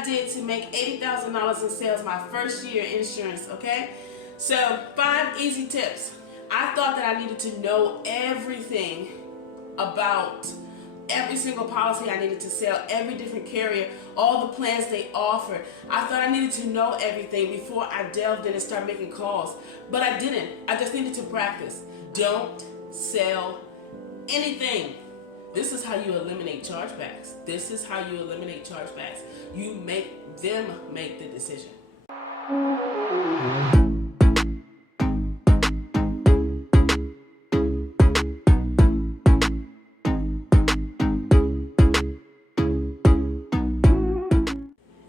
I did to make $80,000 in sales my first year in insurance, okay? So 5 easy tips. I thought that I needed to know everything about every single policy I needed to sell, every different carrier, all the plans they offered. I thought I needed to know everything before I delved in and started making calls. But I didn't. I just needed to practice. Don't sell anything. This is how you eliminate chargebacks. This is how you eliminate chargebacks. You make them make the decision.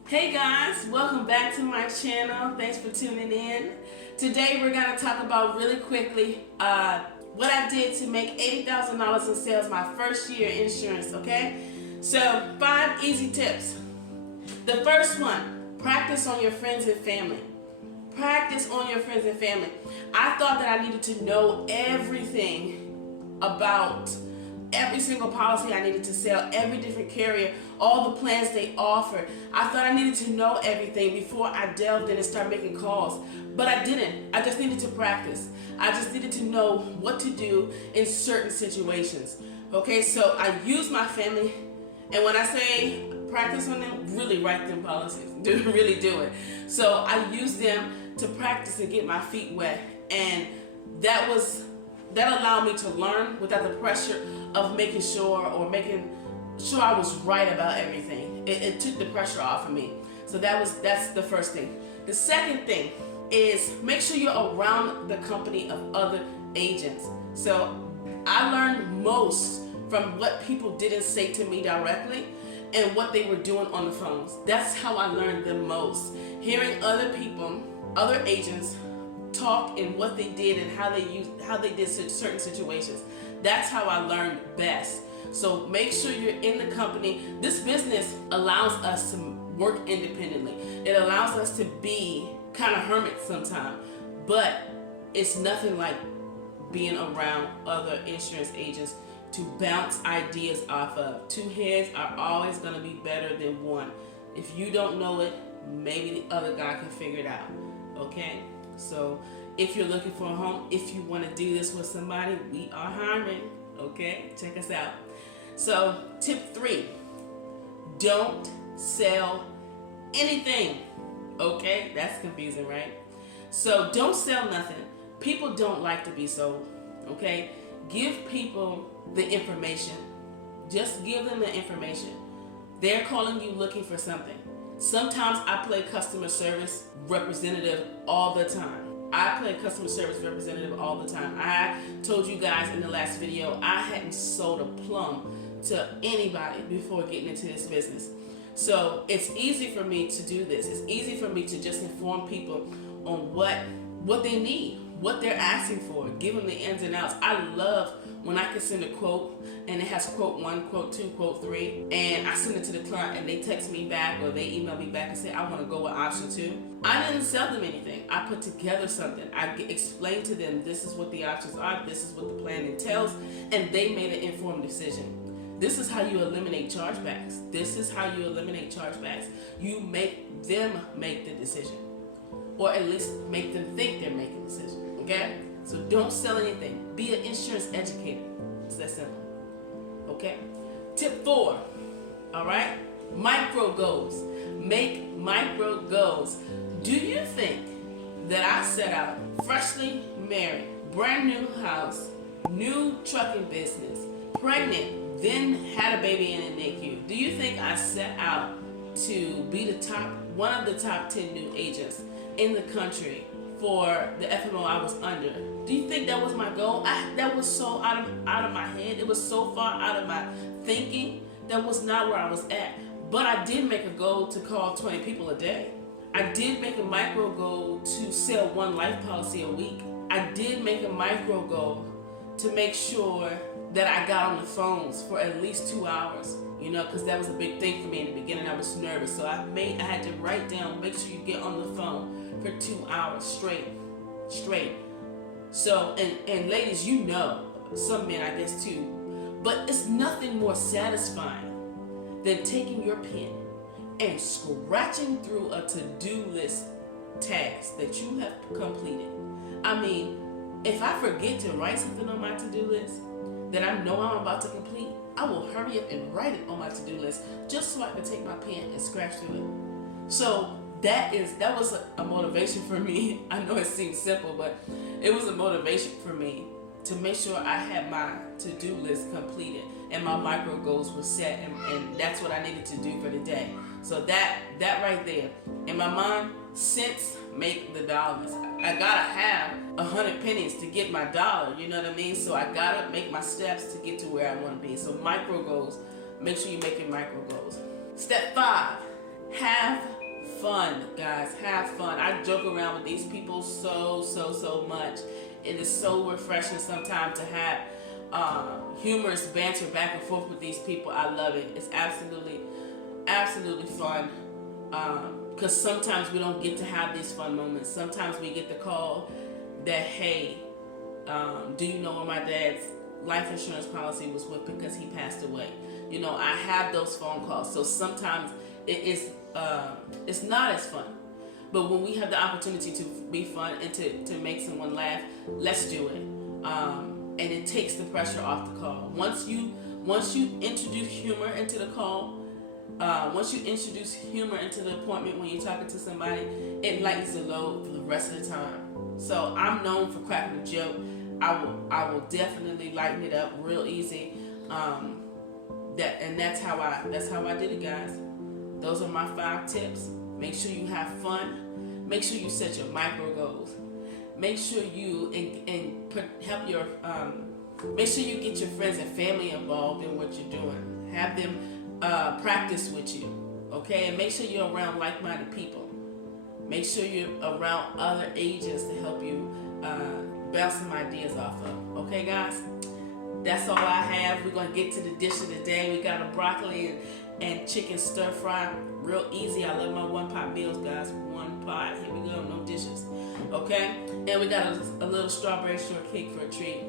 Hey guys, welcome back to my channel. Thanks for tuning in. Today we're going to talk about really quickly what I did to make $80,000 in sales my first year in insurance, okay? So 5 easy tips. The first one, practice on your friends and family. Practice on your friends and family. I thought that I needed to know everything about every single policy I needed to sell, every different carrier, all the plans they offered. I thought I needed to know everything before I delved in and started making calls. But I didn't. I just needed to practice. I just needed to know what to do in certain situations. Okay, so I use my family, and when I say practice on them, really write them policies. Really do it. So I use them to practice and get my feet wet, and that allowed me to learn without the pressure of making sure I was right about everything. It took the pressure off of me. So that's the first thing. The second thing is make sure you're around the company of other agents. So I learned most from what people didn't say to me directly and what they were doing on the phones. That's how I learned the most. Hearing other people, other agents talk and what they did and how they did certain situations. That's how I learned best. So make sure you're in the company. This business allows us to work independently. It allows us to be kind of hermits sometimes, but it's nothing like being around other insurance agents to bounce ideas off of. 2 heads are always going to be better than one. If you don't know it, maybe the other guy can figure it out. Okay? So if you're looking for a home, if you want to do this with somebody, we are hiring. Okay? Check us out. So tip 3, don't sell anything. Okay? That's confusing, right? So don't sell nothing. People don't like to be sold. Okay? Give people the information. Just give them the information. They're calling you looking for something. Sometimes I play customer service representative all the time. I told you guys in the last video, I hadn't sold a plum to anybody before getting into this business. So it's easy for me to do this. It's easy for me to just inform people on what they need, what they're asking for, give them the ins and outs. I love when I can send a quote and it has quote 1, quote 2, quote 3, and I send it to the client and they text me back or they email me back and say, I want to go with option 2. I didn't sell them anything. I put together something. I explained to them, this is what the options are, this is what the plan entails, and they made an informed decision. This is how you eliminate chargebacks. You make them make the decision, or at least make them think they're making a decision. Okay? So don't sell anything. Be an insurance educator. It's that simple. Okay? Tip 4. All right? Micro goals. Make micro goals. Do you think that I set out freshly married, brand new house, new trucking business, pregnant, then had a baby in a NICU? Do you think I set out to be one of the top 10 new agents in the country for the FMO I was under? Do you think that was my goal? That was so out of my head. It was so far out of my thinking. That was not where I was at. But I did make a goal to call 20 people a day. I did make a micro goal to sell 1 life policy a week. I did make a micro goal to make sure that I got on the phones for at least 2 hours. Because that was a big thing for me in the beginning. I was nervous, so I had to write down, make sure you get on the phone for 2 hours straight. So, and ladies, some men I guess too, but it's nothing more satisfying than taking your pen and scratching through a to-do list task that you have completed. I mean, if I forget to write something on my to-do list that I know I'm about to complete, I will hurry up and write it on my to-do list just so I can take my pen and scratch through it. So that was a motivation for me. I know it seems simple, but it was a motivation for me to make sure I had my to-do list completed and my micro goals were set, and that's what I needed to do for the day. So that right there, in my mind, cents make the dollars. I gotta have 100 pennies to get my dollar, you know what I mean? So I gotta make my steps to get to where I wanna be. So micro goals, make sure you make your micro goals. Step 5, have fun, guys. Have fun. I joke around with these people so much. It is so refreshing sometimes to have humorous banter back and forth with these people. I love it. It's absolutely fun. Because sometimes we don't get to have these fun moments. Sometimes we get the call that, hey, do you know where my dad's life insurance policy was with because he passed away? You know, I have those phone calls. So sometimes it's not as fun. But when we have the opportunity to be fun and to make someone laugh, let's do it. And it takes the pressure off the call. Once you introduce humor into the call, once you introduce humor into the appointment when you're talking to somebody, it lightens the load for the rest of the time. So I'm known for cracking a joke. I will definitely lighten it up real easy. That's how I did it, guys. Those are my 5 tips. Make sure you have fun. Make sure you set your micro goals. Make sure you make sure you get your friends and family involved in what you're doing. Have them practice with you, okay? And make sure you're around like-minded people. Make sure you're around other agents to help you bounce some ideas off of. Okay, guys? That's all I have. We're gonna get to the dish of the day. We got a broccoli and chicken stir fry. Real easy. I love my one-pot meals, guys. One pot. Here we go. No dishes. Okay? And we got a little strawberry shortcake for a treat.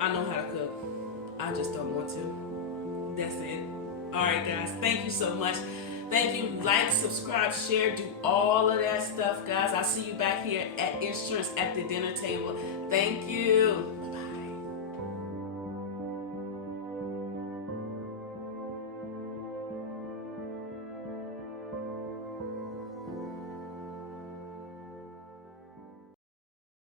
I know how to cook. I just don't want to. That's it. All right, guys. Thank you so much. Thank you. Like, subscribe, share, do all of that stuff, guys. I'll see you back here at Insurance at the Dinner Table. Thank you.